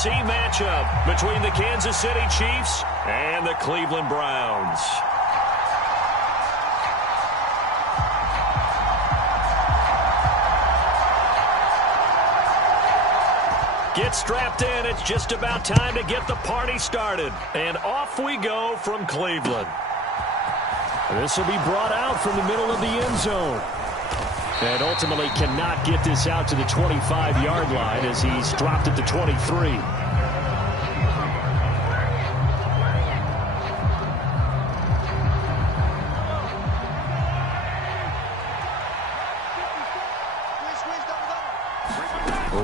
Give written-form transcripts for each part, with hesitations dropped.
AFC matchup between the Kansas City Chiefs and the Cleveland Browns. Get strapped in. It's just about time to get the party started. And off we go from Cleveland. This will be brought out from the middle of the end zone. And ultimately cannot get this out to the 25-yard line as he's dropped it to 23.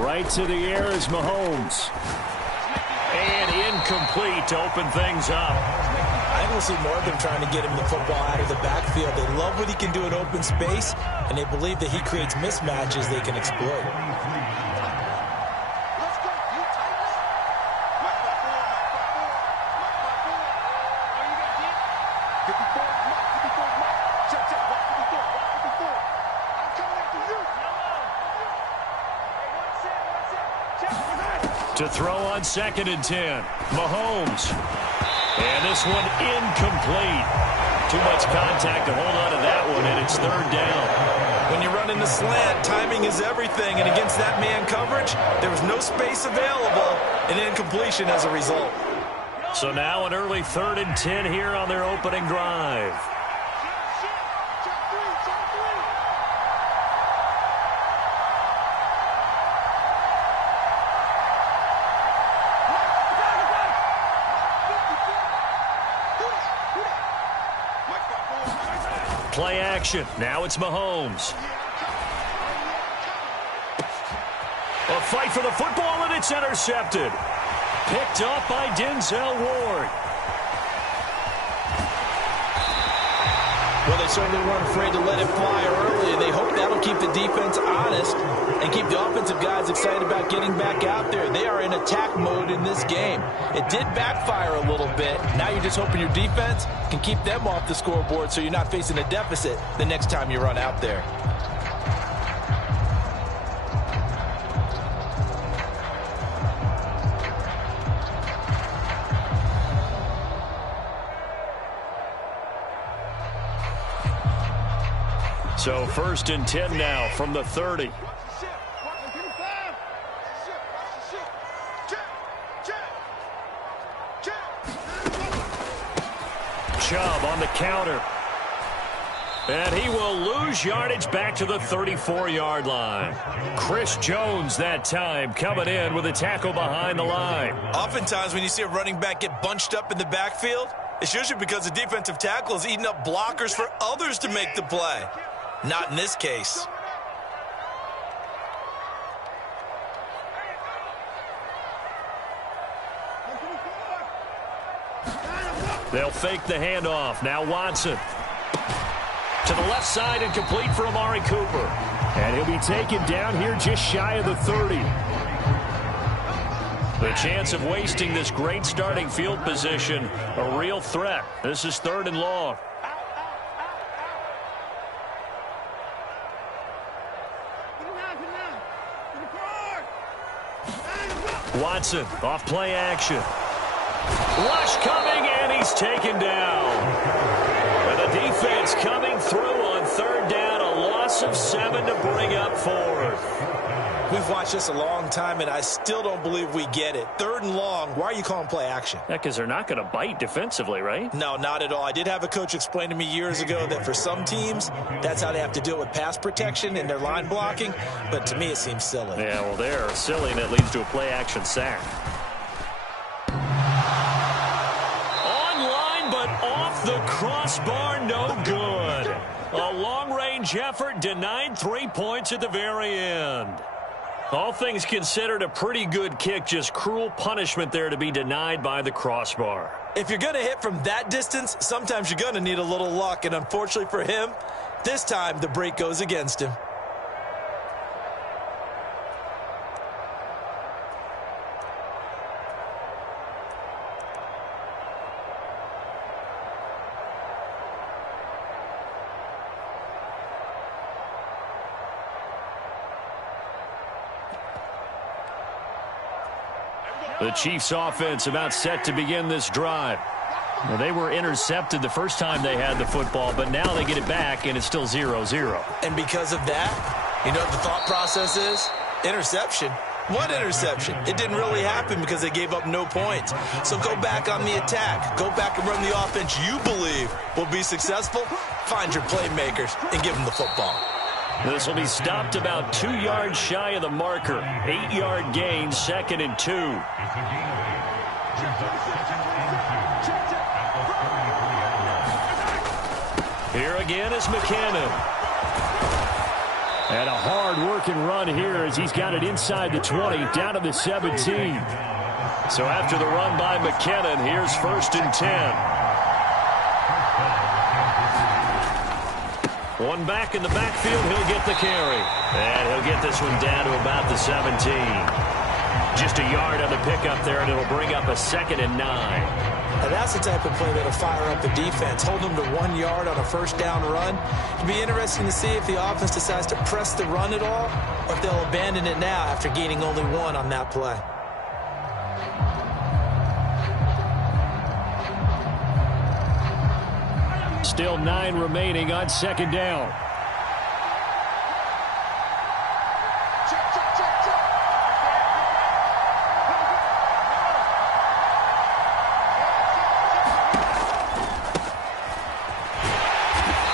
Right to the air is Mahomes. And incomplete to open things up. I don't see more of them trying to get him the football out of the backfield. They love what he can do in open space, and they believe that he creates mismatches they can exploit. To throw on 2nd and 10. Mahomes. And this one incomplete. Too much contact to hold on to that one, and it's 3rd down. When you're running the slant, timing is everything, and against that man coverage, there was no space available, and incompletion as a result. So now an early 3rd and 10 here on their opening drive. Play action. Now it's Mahomes. A fight for the football, and it's intercepted. Picked up by Denzel Ward. Well, they certainly weren't afraid to let it fly early. They hope that'll keep the defense honest and keep the offensive guys excited about getting back out there. They are in attack mode in this game. It did backfire a little bit. Now you're just hoping your defense can keep them off the scoreboard so you're not facing a deficit the next time you run out there. So 1st and 10 now from the 30. Chubb on the counter. And he will lose yardage back to the 34-yard line. Chris Jones that time coming in with a tackle behind the line. Oftentimes when you see a running back get bunched up in the backfield, it's usually because the defensive tackle is eating up blockers for others to make the play. Not in this case. They'll fake the handoff. Now Watson. To the left side and complete for Amari Cooper. And he'll be taken down here just shy of the 30. The chance of wasting this great starting field position, a real threat. This is 3rd and long. Watson off play action. Rush coming, and he's taken down. And the defense coming through on 3rd down, a loss of 7 to bring up 4th. We've watched this a long time, and I still don't believe we get it. 3rd and long, why are you calling play action? Yeah, because they're not going to bite defensively, right? No, not at all. I did have a coach explain to me years ago that for some teams, that's how they have to deal with pass protection and their line blocking. But to me, it seems silly. Yeah, well, they're silly, and it leads to a play action sack. Online, but off the crossbar, no good. A long-range effort denied 3 points at the very end. All things considered, a pretty good kick, just cruel punishment there to be denied by the crossbar. If you're going to hit from that distance, sometimes you're going to need a little luck, and unfortunately for him, this time the break goes against him. The Chiefs offense about set to begin this drive. Well, they were intercepted the first time they had the football, but now they get it back, and it's still 0-0. And because of that, you know what the thought process is? Interception. What interception? It didn't really happen because they gave up no points. So go back on the attack. Go back and run the offense you believe will be successful. Find your playmakers and give them the football. This will be stopped about 2 yards shy of the marker. 8-yard gain, 2nd and 2. Here again is McKinnon. And a hard-working run here as he's got it inside the 20, down to the 17. So after the run by McKinnon, here's 1st and 10. One back in the backfield, he'll get the carry. And he'll get this one down to about the 17. Just a yard on the pickup there, and it'll bring up a 2nd and 9. Now that's the type of play that'll fire up the defense. Hold them to 1 yard on a first down run. It'll be interesting to see if the offense decides to press the run at all, or if they'll abandon it now after gaining only 1 on that play. Still 9 remaining on 2nd down.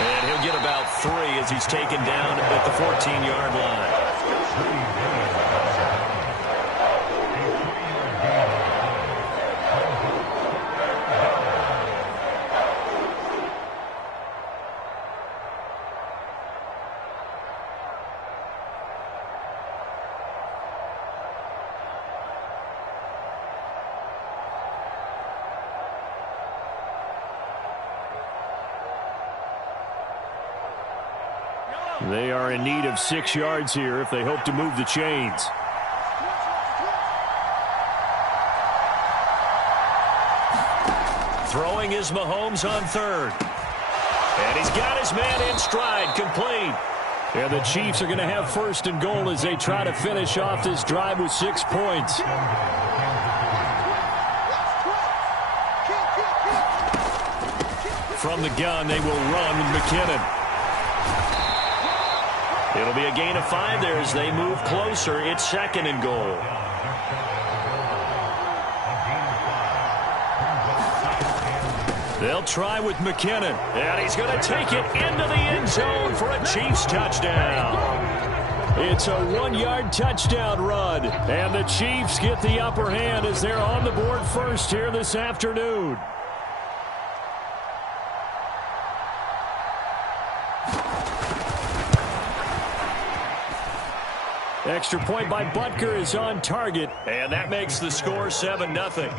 And he'll get about 3 as he's taken down at the 14-yard line. They are in need of 6 yards here if they hope to move the chains. Throwing is Mahomes on 3rd. And he's got his man in stride, complete. And the Chiefs are going to have 1st and goal as they try to finish off this drive with 6 points. From the gun, they will run with McKinnon. It'll be a gain of 5 there as they move closer. It's 2nd and goal. They'll try with McKinnon. And he's going to take it into the end zone for a Chiefs touchdown. It's a 1-yard touchdown run. And the Chiefs get the upper hand as they're on the board first here this afternoon. Extra point by Butker is on target, and that makes the score 7-0.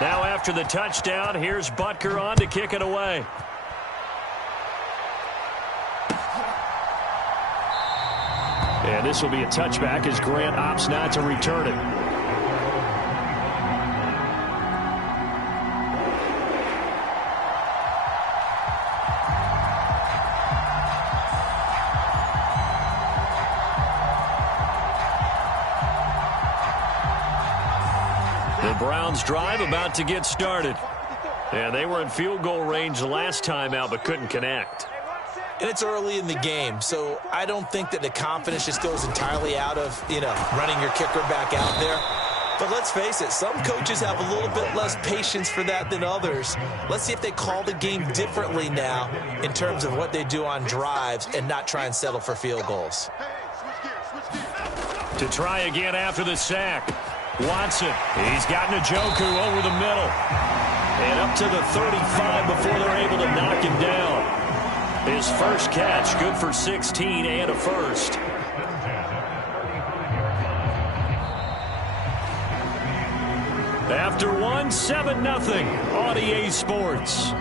Now after the touchdown, here's Butker on to kick it away. And this will be a touchback as Grant opts not to return it. Browns drive about to get started. And they were in field goal range last time out but couldn't connect. And it's early in the game, so I don't think that the confidence just goes entirely out of, running your kicker back out there. But let's face it, some coaches have a little bit less patience for that than others. Let's see if they call the game differently now in terms of what they do on drives and not try and settle for field goals. To try again after the sack. Watson, he's got Njoku over the middle. And up to the 35 before they're able to knock him down. His first catch, good for 16 and a first. After 1, 7-0 on EA Sports.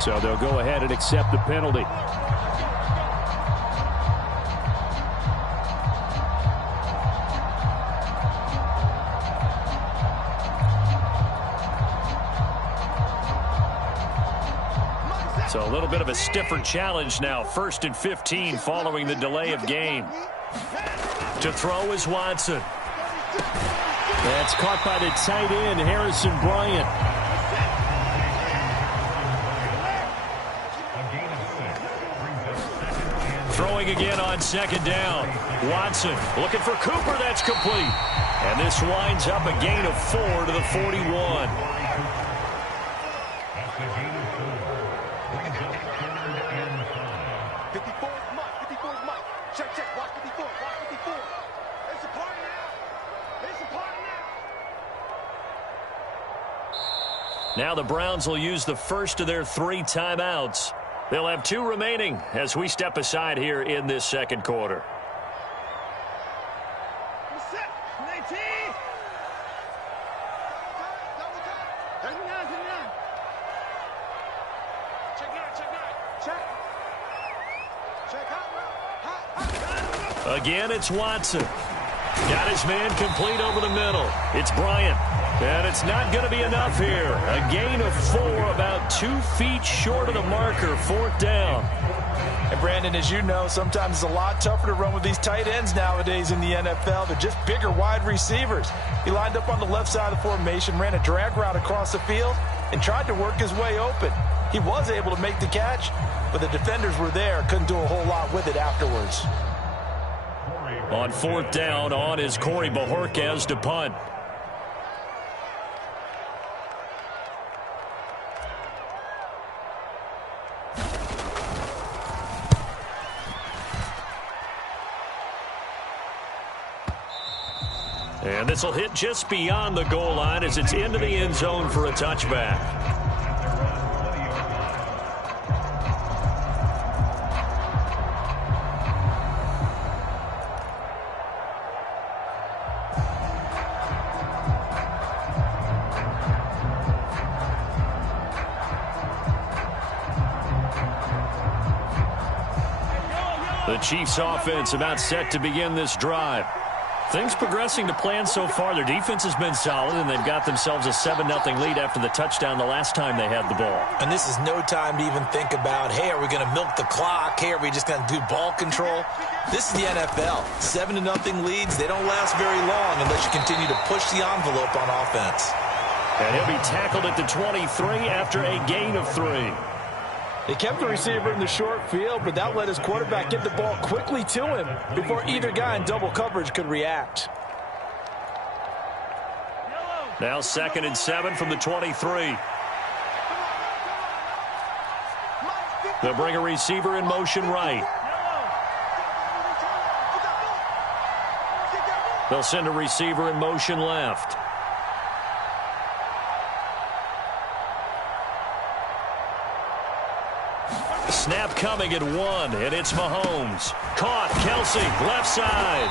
So they'll go ahead and accept the penalty. So a little bit of a stiffer challenge now. 1st and 15 following the delay of game. To throw is Watson. That's caught by the tight end, Harrison Bryant. Throwing again on 2nd down. Watson looking for Cooper. That's complete. And this winds up a gain of 4 to the 41. Now the Browns will use the first of their 3 timeouts. They'll have 2 remaining as we step aside here in this 2nd quarter. Again, it's Watson. Got his man complete over the middle. It's Bryant. And it's not going to be enough here. A gain of 4, about 2 feet short of the marker, 4th down. And Brandon, as you know, sometimes it's a lot tougher to run with these tight ends nowadays in the NFL. They're just bigger wide receivers. He lined up on the left side of the formation, ran a drag route across the field, and tried to work his way open. He was able to make the catch, but the defenders were there, couldn't do a whole lot with it afterwards. On 4th down, on is Corey Bojorquez to punt. And this will hit just beyond the goal line as it's into the end zone for a touchback. The Chiefs offense about set to begin this drive. Things progressing to plan so far. Their defense has been solid, and they've got themselves a 7-0 lead after the touchdown the last time they had the ball. And this is no time to even think about, hey, are we going to milk the clock? Hey, are we just going to do ball control? This is the NFL. 7-0 leads, they don't last very long unless you continue to push the envelope on offense. And he'll be tackled at the 23 after a gain of 3. They kept the receiver in the short field, but that let his quarterback get the ball quickly to him before either guy in double coverage could react. Now 2nd and 7 from the 23. They'll bring a receiver in motion right. They'll send a receiver in motion left. Snap coming at 1, and it's Mahomes. Caught, Kelsey, left side.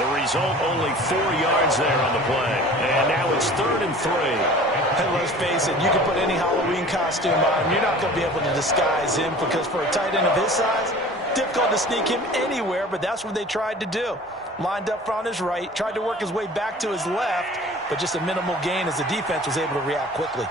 The result, only 4 yards there on the play. And now it's 3rd and 3. And let's face it, you can put any Halloween costume on him. You're not going to be able to disguise him because for a tight end of his size, difficult to sneak him anywhere, but that's what they tried to do. Lined up on his right, tried to work his way back to his left, but just a minimal gain as the defense was able to react quickly.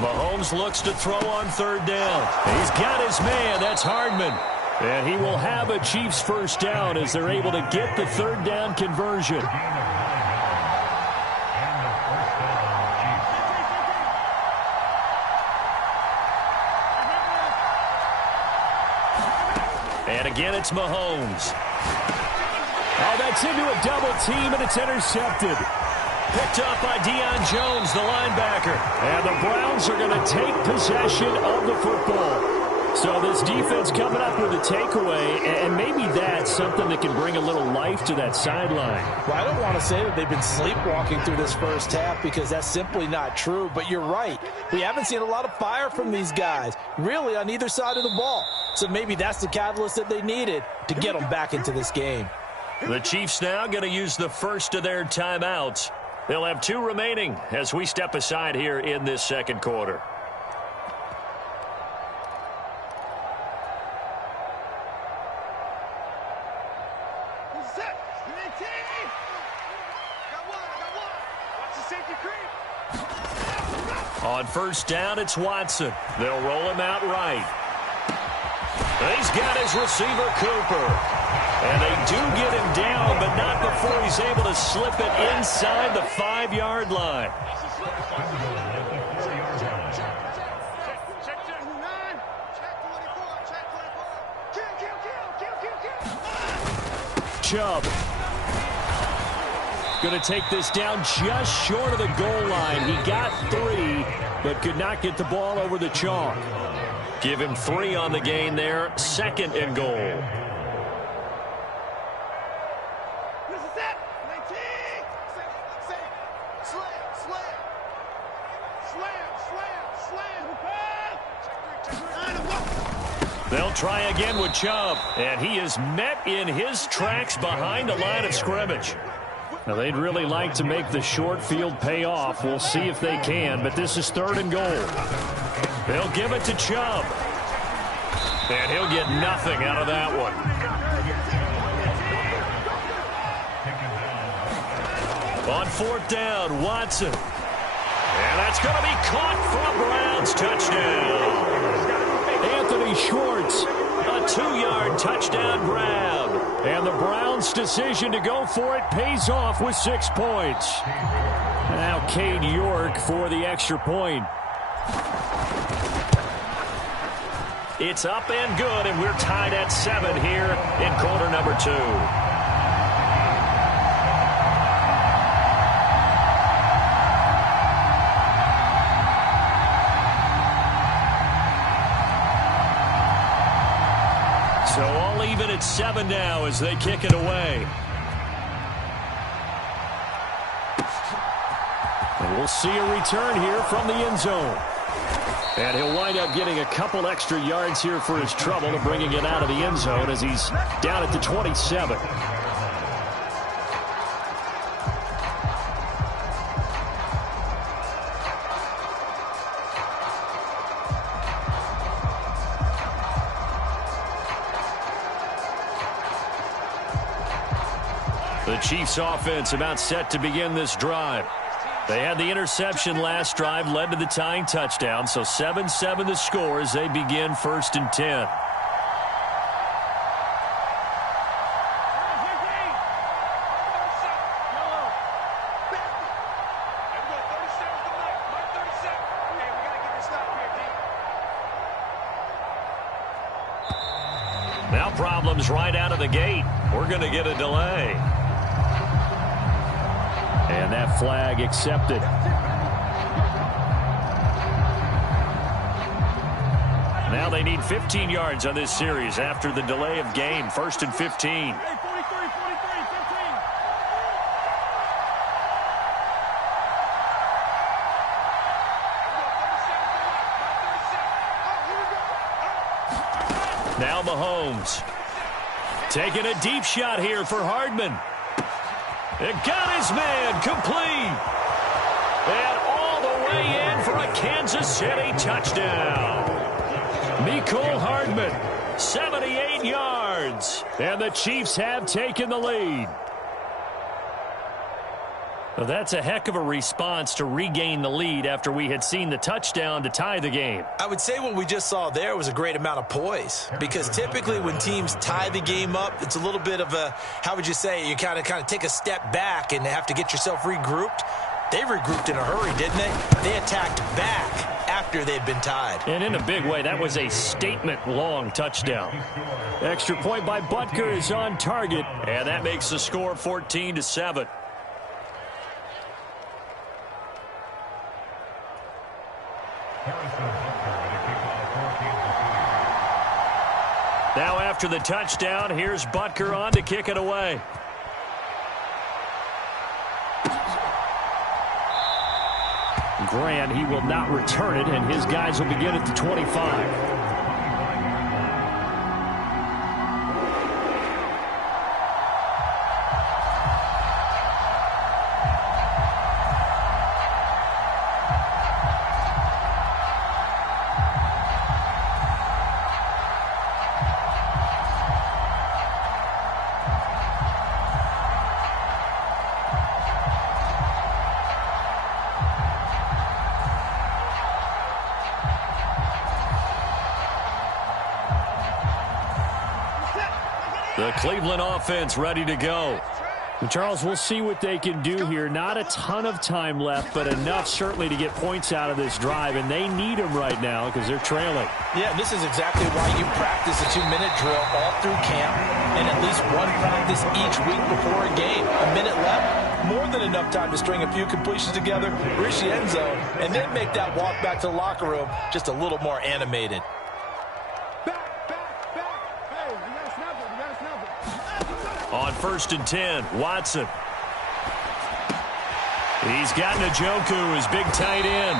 Mahomes looks to throw on 3rd down. He's got his man. That's Hardman. And he will have a Chiefs 1st down as they're able to get the 3rd down conversion. And again, it's Mahomes. Oh, that's into a double team, and it's intercepted. Picked up by Deion Jones, the linebacker. And the Browns are going to take possession of the football. So this defense coming up with a takeaway, and maybe that's something that can bring a little life to that sideline. Well, I don't want to say that they've been sleepwalking through this first half because that's simply not true, but you're right. We haven't seen a lot of fire from these guys, really on either side of the ball. So maybe that's the catalyst that they needed to get them back into this game. The Chiefs now going to use the first of their timeouts. They'll have 2 remaining as we step aside here in this second quarter. On first down, it's Watson. They'll roll him out right. He's got his receiver, Cooper. And they do get him down, but not before he's able to slip it inside the 5-yard line. Chubb. Going to take this down just short of the goal line. He got 3, but could not get the ball over the chalk. Give him 3 on the gain there. 2nd and goal. They'll try again with Chubb, and he is met in his tracks behind the line of scrimmage. Now, they'd really like to make the short field pay off. We'll see if they can, but this is 3rd and goal. They'll give it to Chubb, and he'll get nothing out of that one. On 4th down, Watson. And that's going to be caught for a Browns touchdown. Anthony Schwartz, a 2-yard touchdown grab. And the Browns' decision to go for it pays off with 6 points. Now Cade York for the extra point. It's up and good, and we're tied at 7 here in quarter number 2. So all even at 7 now as they kick it away. And we'll see a return here from the end zone. And he'll wind up getting a couple extra yards here for his trouble and bringing it out of the end zone as he's down at the 27. The Chiefs offense about set to begin this drive. They had the interception last drive, led to the tying touchdown, so 7-7 the score as they begin 1st and 10. Now problems right out of the gate. We're going to get a delay. And that flag accepted. Now they need 15 yards on this series after the delay of game. 1st and 15. Now Mahomes. Taking a deep shot here for Hardman. It got his man complete. And all the way in for a Kansas City touchdown. Mecole Hardman, 78 yards. And the Chiefs have taken the lead. Well, that's a heck of a response to regain the lead after we had seen the touchdown to tie the game. I would say what we just saw there was a great amount of poise, because typically when teams tie the game up, it's a little bit of a, how would you say, you kind of take a step back and have to get yourself regrouped. They regrouped in a hurry, didn't they? They attacked back after they'd been tied. And in a big way, that was a statement-long touchdown. Extra point by Butker is on target, and that makes the score 14-7. Now after the touchdown, here's Butker on to kick it away. Grant, he will not return it, and his guys will begin at the 25. The Cleveland offense ready to go. Charles, we'll see what they can do here. Not a ton of time left, but enough certainly to get points out of this drive, and they need them right now because they're trailing. Yeah, this is exactly why you practice a 2-minute drill all through camp and at least one practice each week before a game. A minute left, more than enough time to string a few completions together, reach the end zone, and then make that walk back to the locker room just a little more animated. On 1st and 10, Watson. He's got Njoku, his big tight end.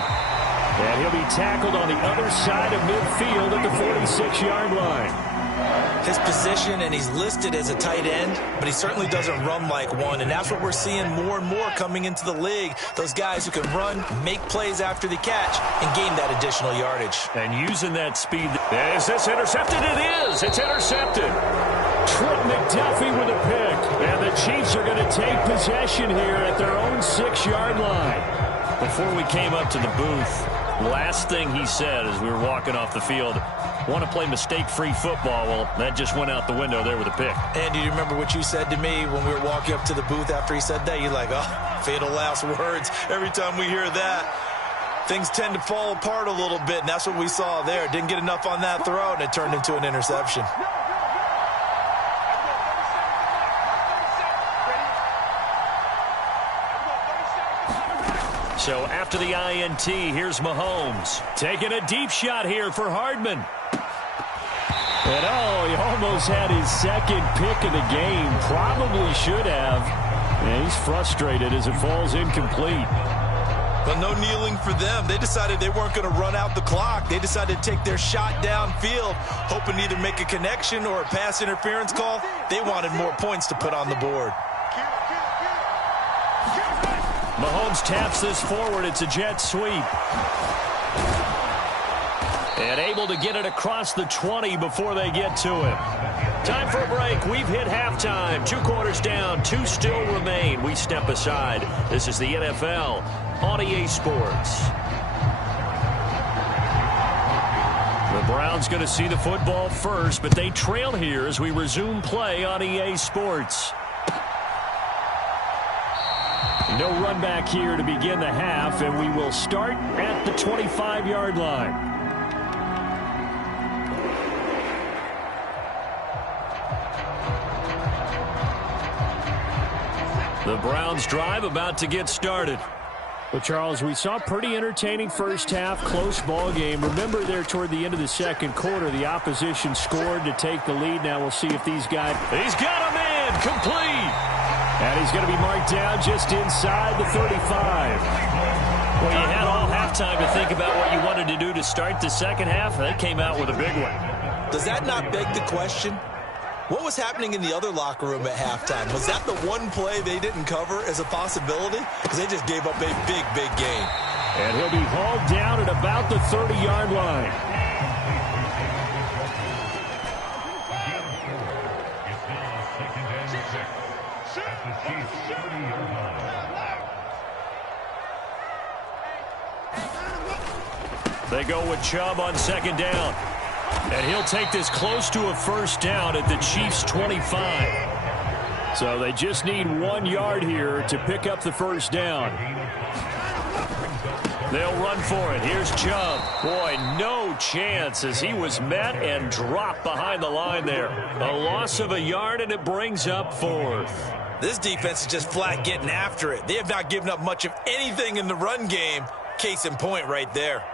And he'll be tackled on the other side of midfield at the 46-yard line. His position, and he's listed as a tight end, but he certainly doesn't run like one, and that's what we're seeing more and more coming into the league. Those guys who can run, make plays after the catch, and gain that additional yardage. And using that speed. Is this intercepted? It is. It's intercepted. Trent McDuffie with a pick. And the Chiefs are going to take possession here at their own 6-yard line. Before we came up to the booth, last thing he said as we were walking off the field, want to play mistake-free football. Well, that just went out the window there with a pick. And do you remember what you said to me when we were walking up to the booth after he said that? You're like, oh, fatal last words. Every time we hear that, things tend to fall apart a little bit, and that's what we saw there. Didn't get enough on that throw, and it turned into an interception. So after the INT, here's Mahomes. Taking a deep shot here for Hardman. And he almost had his second pick of the game. Probably should have. And he's frustrated as it falls incomplete. But no kneeling for them. They decided they weren't going to run out the clock. They decided to take their shot downfield, hoping to either make a connection or a pass interference call. They wanted more points to put on the board. Mahomes taps this forward. It's a jet sweep. And able to get it across the 20 before they get to him. Time for a break. We've hit halftime. 2 quarters down. 2 still remain. We step aside. This is the NFL on EA Sports. The Browns going to see the football first, but they trail here as we resume play on EA Sports. No run back here to begin the half, and we will start at the 25-yard line. The Browns drive about to get started. Well, Charles, we saw a pretty entertaining first half, close ball game. Remember there toward the end of the second quarter, the opposition scored to take the lead. Now we'll see if these guys... He's got him in, complete. And he's going to be marked down just inside the 35. Well, you had all halftime to think about what you wanted to do to start the second half. They came out with a big one. Does that not beg the question? What was happening in the other locker room at halftime? Was that the one play they didn't cover as a possibility? Because they just gave up a big, big gain. And he'll be hauled down at about the 30-yard line. They go with Chubb on second down. And he'll take this close to a first down at the Chiefs' 25. So they just need 1 yard here to pick up the first down. They'll run for it. Here's Chubb. Boy, no chance as he was met and dropped behind the line there. A loss of a yard, and it brings up 4th. This defense is just flat getting after it. They have not given up much of anything in the run game. Case in point right there.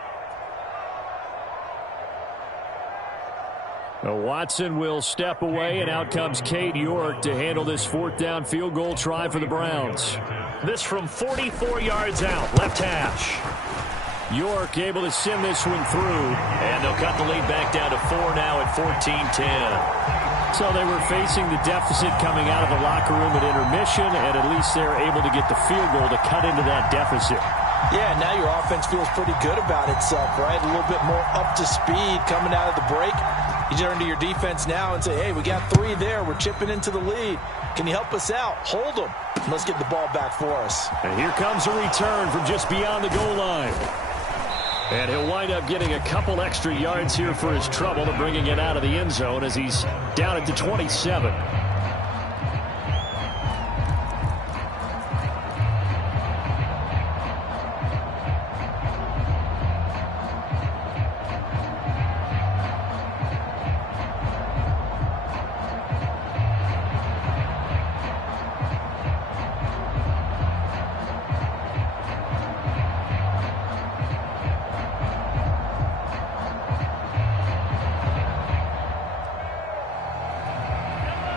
Watson will step away, and out comes Cade York to handle this 4th down field goal try for the Browns. This from 44 yards out, left hash. York able to send this one through. And they'll cut the lead back down to 4 now at 14-10. So they were facing the deficit coming out of the locker room at intermission, and at least they're able to get the field goal to cut into that deficit. Yeah, now your offense feels pretty good about itself, right? A little bit more up to speed coming out of the break. You turn to your defense now and say, hey, we got 3 there. We're chipping into the lead. Can you help us out? Hold them. Let's get the ball back for us. And here comes a return from just beyond the goal line. And he'll wind up getting a couple extra yards here for his trouble to bringing it out of the end zone as he's down at the 27.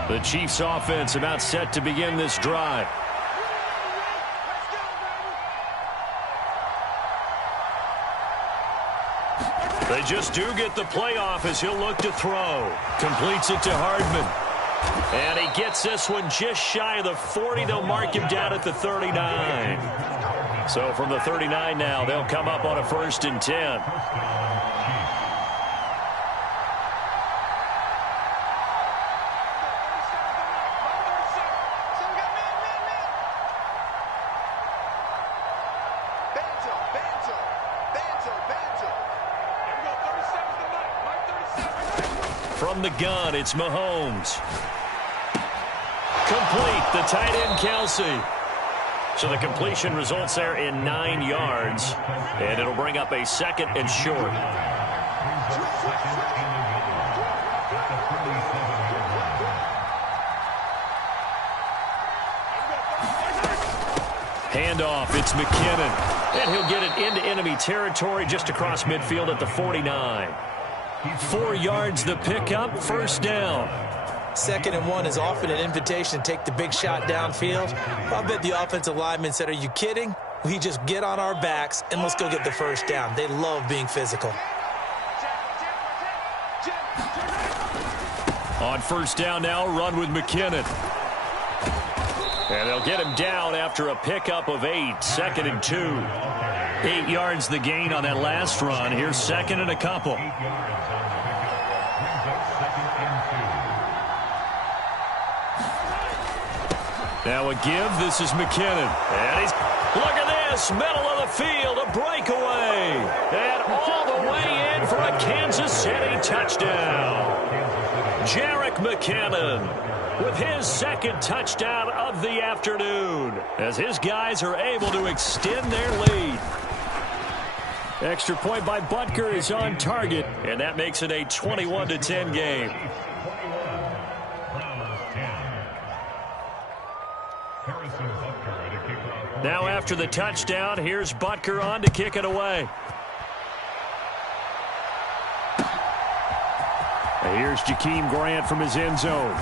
The Chiefs offense about set to begin this drive. They just do get the playoff as he'll look to throw. Completes it to Hardman. And he gets this one just shy of the 40. They'll mark him down at the 39. So from the 39 now, they'll come up on a 1st and 10. From the gun, it's Mahomes. Complete, the tight end, Kelsey. So the completion results there in 9 yards, and it'll bring up a 2nd and short. Handoff, it's McKinnon. And he'll get it into enemy territory just across midfield at the 49. 4 yards the pickup, 1st down. 2nd and 1 is often an invitation to take the big shot downfield. I bet the offensive lineman said, are you kidding? We just get on our backs and let's go get the 1st down. They love being physical. On 1st down now, run with McKinnon. And they'll get him down after a pickup of 8, 2nd and 2. 8 yards the gain on that last run. Here's 2nd and a couple. Now a give. This is McKinnon. And he's, look at this, middle of the field, a breakaway. And all the way in for a Kansas City touchdown. Jerick McKinnon with his 2nd touchdown of the afternoon as his guys are able to extend their lead. Extra point by Butker is on target, and that makes it a 21-10 game. Now after the touchdown, here's Butker on to kick it away. And here's Jakeem Grant from his end zone.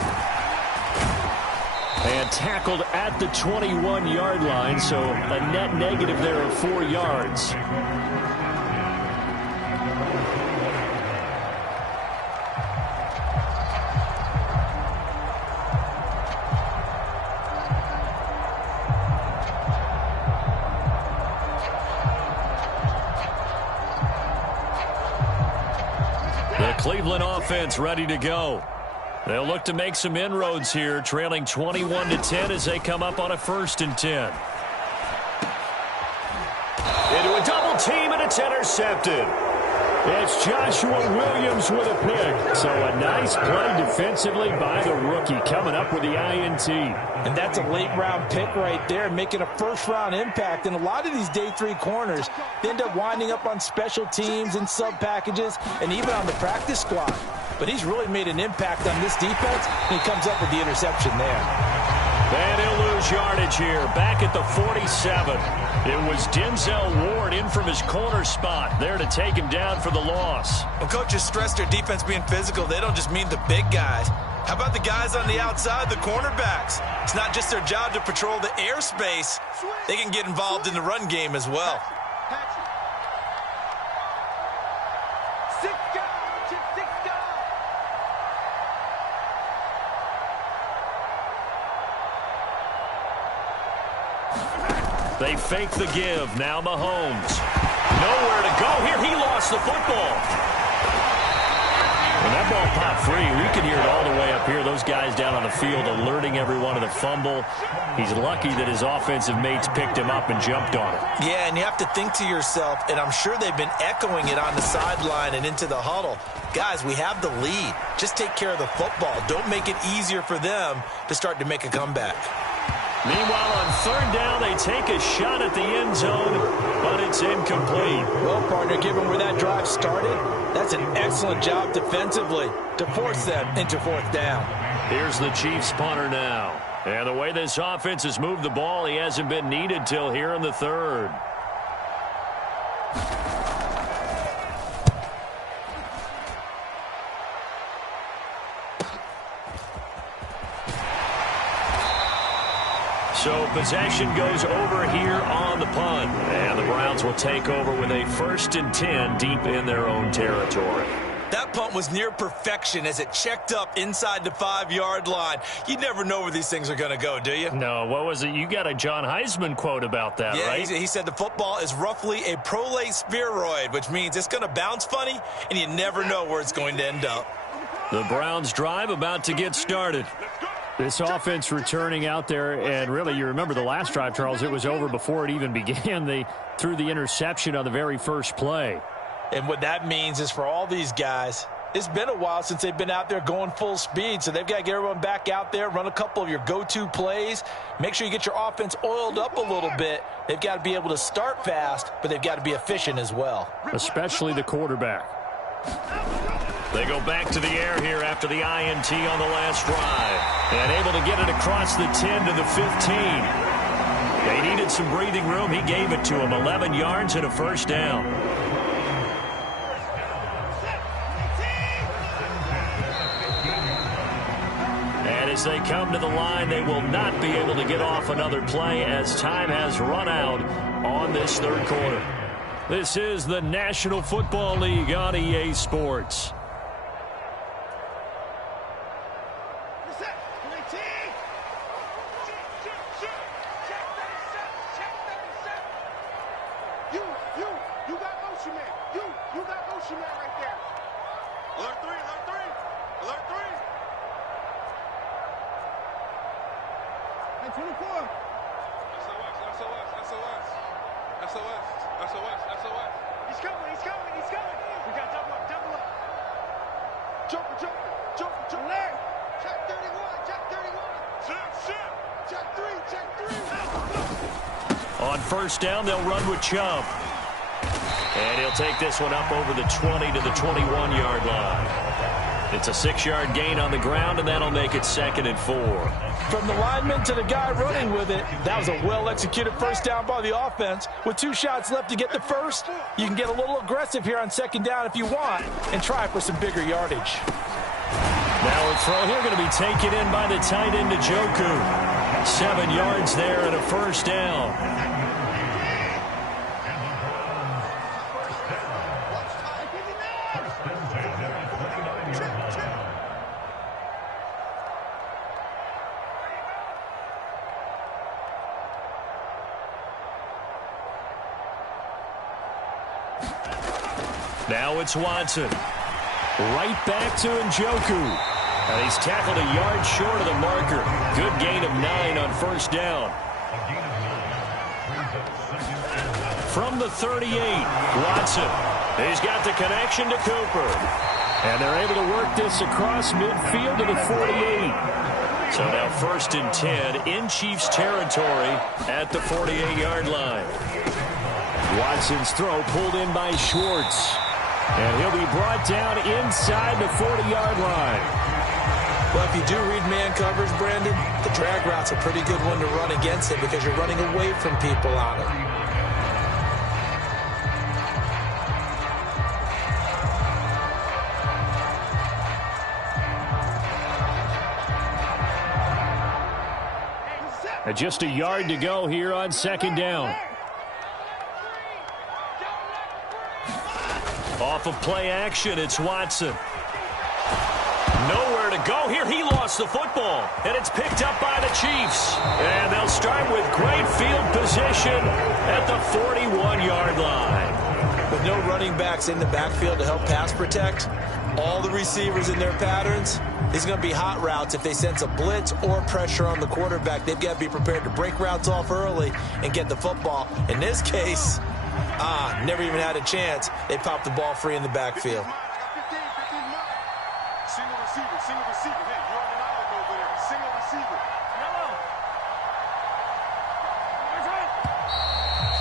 And tackled at the 21-yard line, so a net negative there of 4 yards. The Cleveland offense ready to go. They'll look to make some inroads here, trailing 21-10 as they come up on a 1st and 10. Into a double team, and it's intercepted. It's Joshua Williams with a pick. So a nice play defensively by the rookie, coming up with the INT. And that's a late-round pick right there, making a first-round impact. And a lot of these day 3 corners, they end up winding up on special teams and sub-packages and even on the practice squad. But he's really made an impact on this defense, and he comes up with the interception there. And he'll lose yardage here, back at the 47. It was Denzel Ward in from his corner spot there to take him down for the loss. Well, coaches stress their defense being physical. They don't just mean the big guys. How about the guys on the outside, the cornerbacks? It's not just their job to patrol the airspace. They can get involved in the run game as well. They fake the give. Now Mahomes. Nowhere to go here. He lost the football. And that football popped free. We can hear it all the way up here. Those guys down on the field alerting everyone of the fumble. He's lucky that his offensive mates picked him up and jumped on it. Yeah, and you have to think to yourself, and I'm sure they've been echoing it on the sideline and into the huddle. Guys, we have the lead. Just take care of the football. Don't make it easier for them to start to make a comeback. Meanwhile, on third down, they take a shot at the end zone, but it's incomplete. Well, partner, given where that drive started, that's an excellent job defensively to force them into fourth down. Here's the Chiefs punter now. And the way this offense has moved the ball, he hasn't been needed till here in the third. So possession goes over here on the punt. And the Browns will take over with a 1st and 10 deep in their own territory. That punt was near perfection as it checked up inside the 5-yard line. You never know where these things are going to go, do you? No, what was it? You got a John Heisman quote about that, yeah, right? He said the football is roughly a prolate spheroid, which means it's going to bounce funny, and you never know where it's going to end up. The Browns drive about to get started. This offense returning out there, and really, you remember the last drive, Charles, it was over before it even began. They threw the interception on the very first play. And what that means is for all these guys, it's been a while since they've been out there going full speed, so they've got to get everyone back out there, run a couple of your go-to plays, make sure you get your offense oiled up a little bit. They've got to be able to start fast, but they've got to be efficient as well. Especially the quarterback. They go back to the air here after the INT on the last drive. And able to get it across the 10 to the 15. They needed some breathing room. He gave it to them. 11 yards and a 1st down. And as they come to the line, they will not be able to get off another play as time has run out on this third quarter. This is the National Football League on EA Sports. On 1st down, they'll run with Chubb. And he'll take this one up over the 20 to the 21-yard line. It's a 6-yard gain on the ground, and that'll make it 2nd and 4. From the lineman to the guy running with it, that was a well-executed 1st down by the offense. With 2 shots left to get the first, you can get a little aggressive here on 2nd down if you want and try for some bigger yardage. Now a throw here going to be taken in by the tight end Njoku. 7 yards there and a 1st down. Now it's Watson. Right back to Njoku. And he's tackled a yard short of the marker. Good gain of 9 on 1st down. From the 38, Watson. He's got the connection to Cooper. And they're able to work this across midfield to the 48. So now 1st and 10 in Chiefs territory at the 48-yard line. Watson's throw pulled in by Schwartz. And he'll be brought down inside the 40-yard line. Well, if you do read man coverage, Brandon, the drag route's a pretty good one to run against it because you're running away from people on it. And just a yard to go here on 2nd down. Off of play action, it's Watson. Nowhere to go here. He lost the football, and it's picked up by the Chiefs. And they'll start with great field position at the 41-yard line. With no running backs in the backfield to help pass protect, all the receivers in their patterns. These are going to be hot routes. If they sense a blitz or pressure on the quarterback, they've got to be prepared to break routes off early and get the football. In this case, never even had a chance. They popped the ball free in the backfield. Single receiver. Hey, you're on an island over there. Single receiver.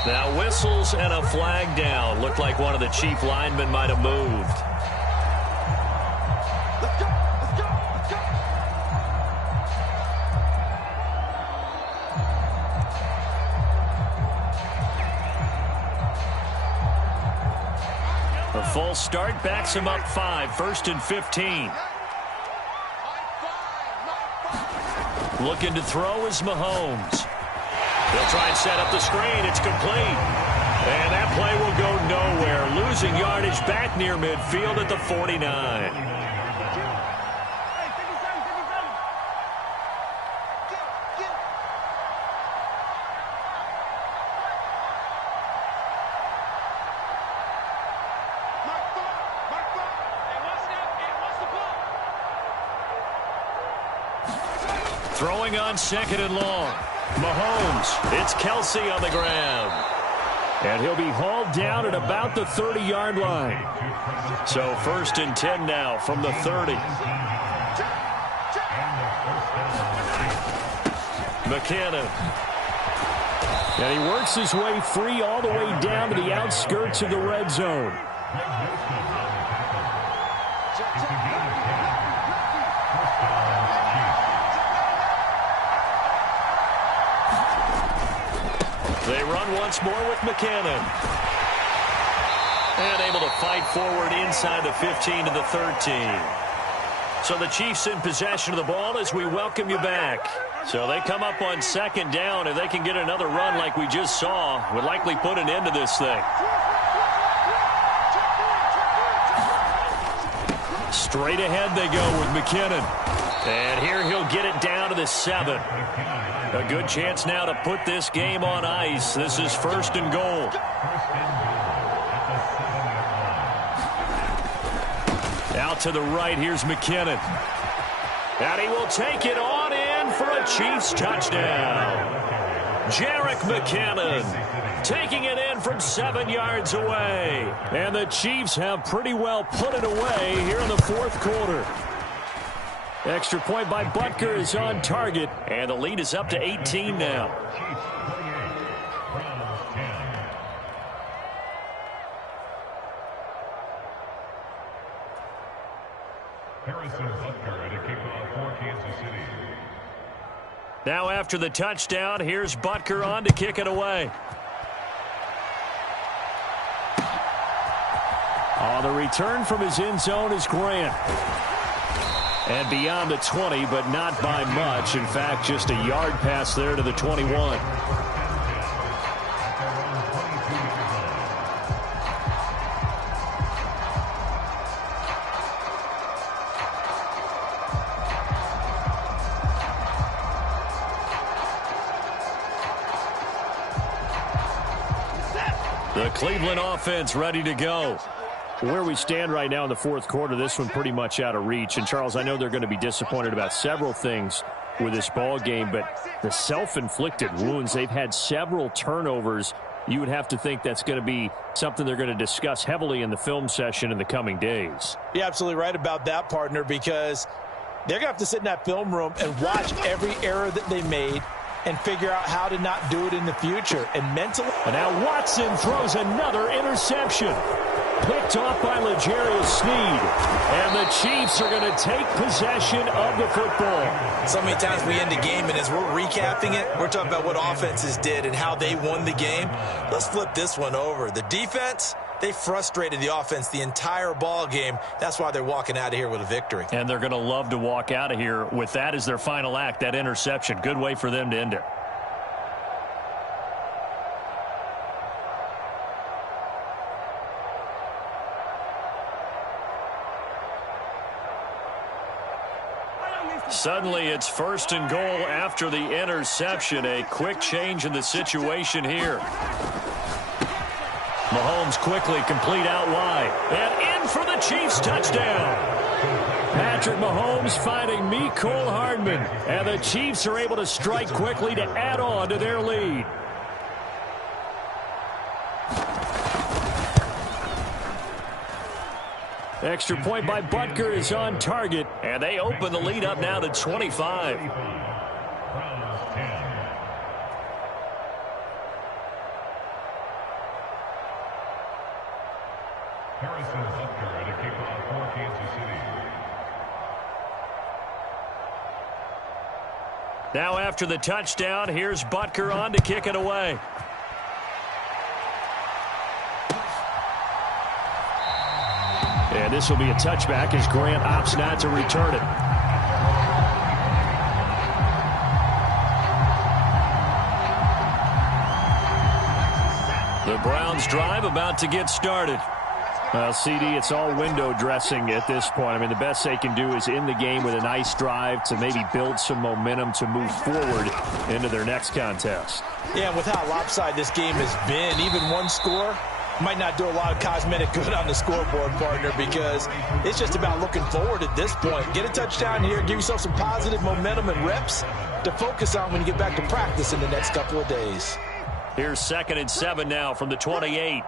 Now whistles and a flag down. Looked like one of the Chief linemen might have moved. Let's go. A full start backs him up 5, 1st and 15. Looking to throw is Mahomes. They'll try and set up the screen. It's complete. And that play will go nowhere. Losing yardage back near midfield at the 49. Throwing on 2nd and long. Mahomes. It's Kelsey on the ground. And he'll be hauled down at about the 30-yard line. So 1st and 10 now from the 30. McKinnon. And he works his way free all the way down to the outskirts of the red zone. They run once more with McKinnon. And able to fight forward inside the 15 to the 13. So the Chiefs in possession of the ball as we welcome you back. So they come up on 2nd down. If they can get another run like we just saw, would likely put an end to this thing. Straight ahead they go with McKinnon. And here he'll get it down to the 7. A good chance now to put this game on ice. This is 1st and goal. Out to the right, here's McKinnon. And he will take it on in for a Chiefs touchdown. Jerick McKinnon taking it in from 7 yards away. And the Chiefs have pretty well put it away here in the 4th quarter. Extra point by Butker is on target, and the lead is up to 18 now. Harrison Butker at a kickoff for Kansas City. Now after the touchdown, here's Butker on to kick it away. The return from his end zone is Grant. And beyond the 20, but not by much. In fact, just a yard pass there to the 21. The Cleveland offense ready to go. Where we stand right now in the 4th quarter, this one pretty much out of reach. And, Charles, I know they're going to be disappointed about several things with this ball game, but the self-inflicted wounds, they've had several turnovers. You would have to think that's going to be something they're going to discuss heavily in the film session in the coming days. You're absolutely right about that, partner, because they're going to have to sit in that film room and watch every error that they made and figure out how to not do it in the future. And mentally. And now Watson throws another interception. Picked off by L'Jarius Sneed. And the Chiefs are going to take possession of the football. So many times we end a game, and as we're recapping it, we're talking about what offenses did and how they won the game. Let's flip this one over. The defense, they frustrated the offense the entire ball game. That's why they're walking out of here with a victory. And they're going to love to walk out of here with that as their final act, that interception. Good way for them to end it. Suddenly it's 1st and goal after the interception. A quick change in the situation here. Mahomes quickly complete out wide. And in for the Chiefs touchdown. Patrick Mahomes finding Mecole Hardman. And the Chiefs are able to strike quickly to add on to their lead. Extra point by Butker is on target. And they open the lead up now to 25. Harrison Butker at a kickoff for Kansas City. Now after the touchdown, here's Butker on to kick it away. And this will be a touchback as Grant opts not to return it. The Browns drive about to get started. Well, CD, it's all window dressing at this point. I mean, the best they can do is end the game with a nice drive to maybe build some momentum to move forward into their next contest. Yeah, with how lopsided this game has been, even one score might not do a lot of cosmetic good on the scoreboard, partner, because it's just about looking forward at this point. Get a touchdown here, give yourself some positive momentum and reps to focus on when you get back to practice in the next couple of days. Here's 2nd and 7 now from the 28.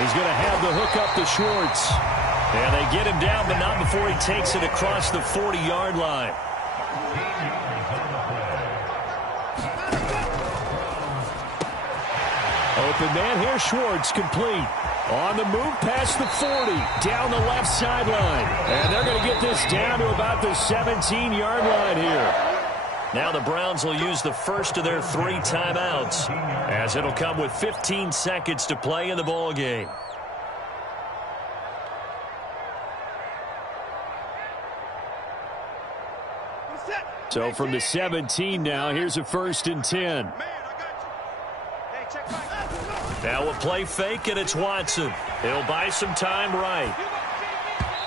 He's going to have the hook up to Schwartz. And they get him down, but not before he takes it across the 40-yard line. Open man here, Schwartz, complete. On the move past the 40, down the left sideline. And they're going to get this down to about the 17-yard line here. Now the Browns will use the first of their 3 timeouts, as it'll come with 15 seconds to play in the ball game. So from the 17 now, here's a 1st and 10. Now a play fake, and it's Watson. He'll buy some time right.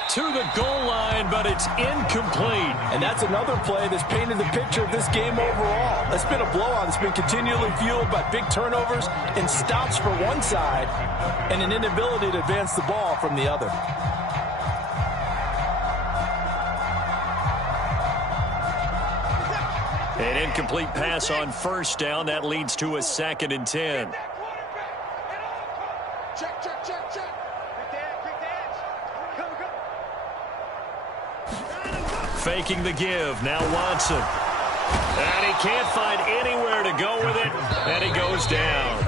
To the goal line, but it's incomplete. And that's another play that's painted the picture of this game overall. It's been a blowout. It's been continually fueled by big turnovers and stops for one side and an inability to advance the ball from the other. An incomplete pass on 1st down. That leads to a 2nd and 10. Faking the give. Now Watson. And he can't find anywhere to go with it. And he goes down.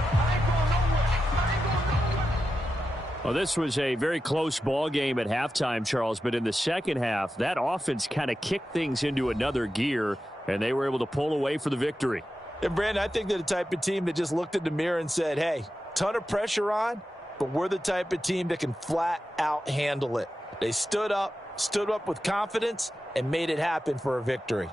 Well, this was a very close ball game at halftime, Charles. But in the second half, that offense kind of kicked things into another gear. And they were able to pull away for the victory. And, Brandon, I think they're the type of team that just looked in the mirror and said, hey, ton of pressure on, but we're the type of team that can flat out handle it. They stood up with confidence, and made it happen for a victory.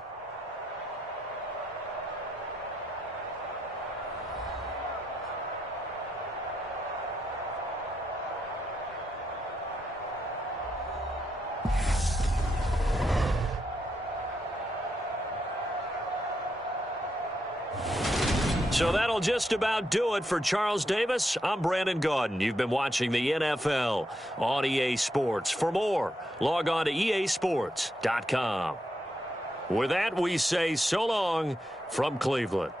So that'll just about do it for Charles Davis. I'm Brandon Gaudin. You've been watching the NFL on EA Sports. For more, log on to easports.com. With that, we say so long from Cleveland.